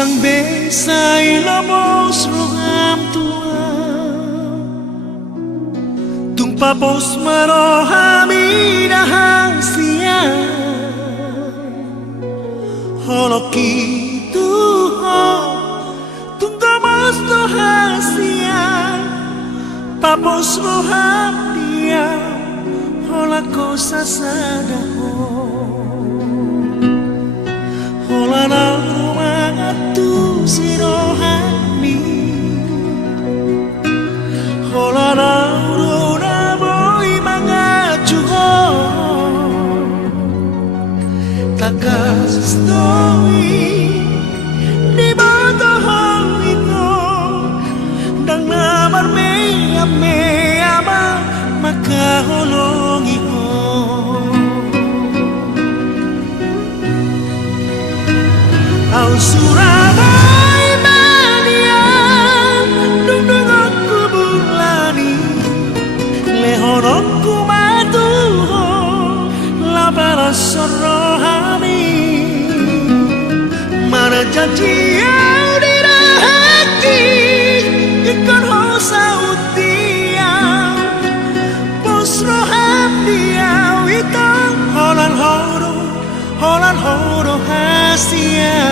Nang besay lamos rogam tua tung papos marohami rahasia holoki tuho tung tamas rahasia papos roham dia hola cosa sadaho hola na tu sirohami hola na urona boy mga jugo takas story di bata ito dang namar me ama makahulong ito au Surabaya mania dundung aku bulani lehon aku matuho labara sorohami mana janji au dirahaki ikon hosa utia pos roham dia itang holan horo hasia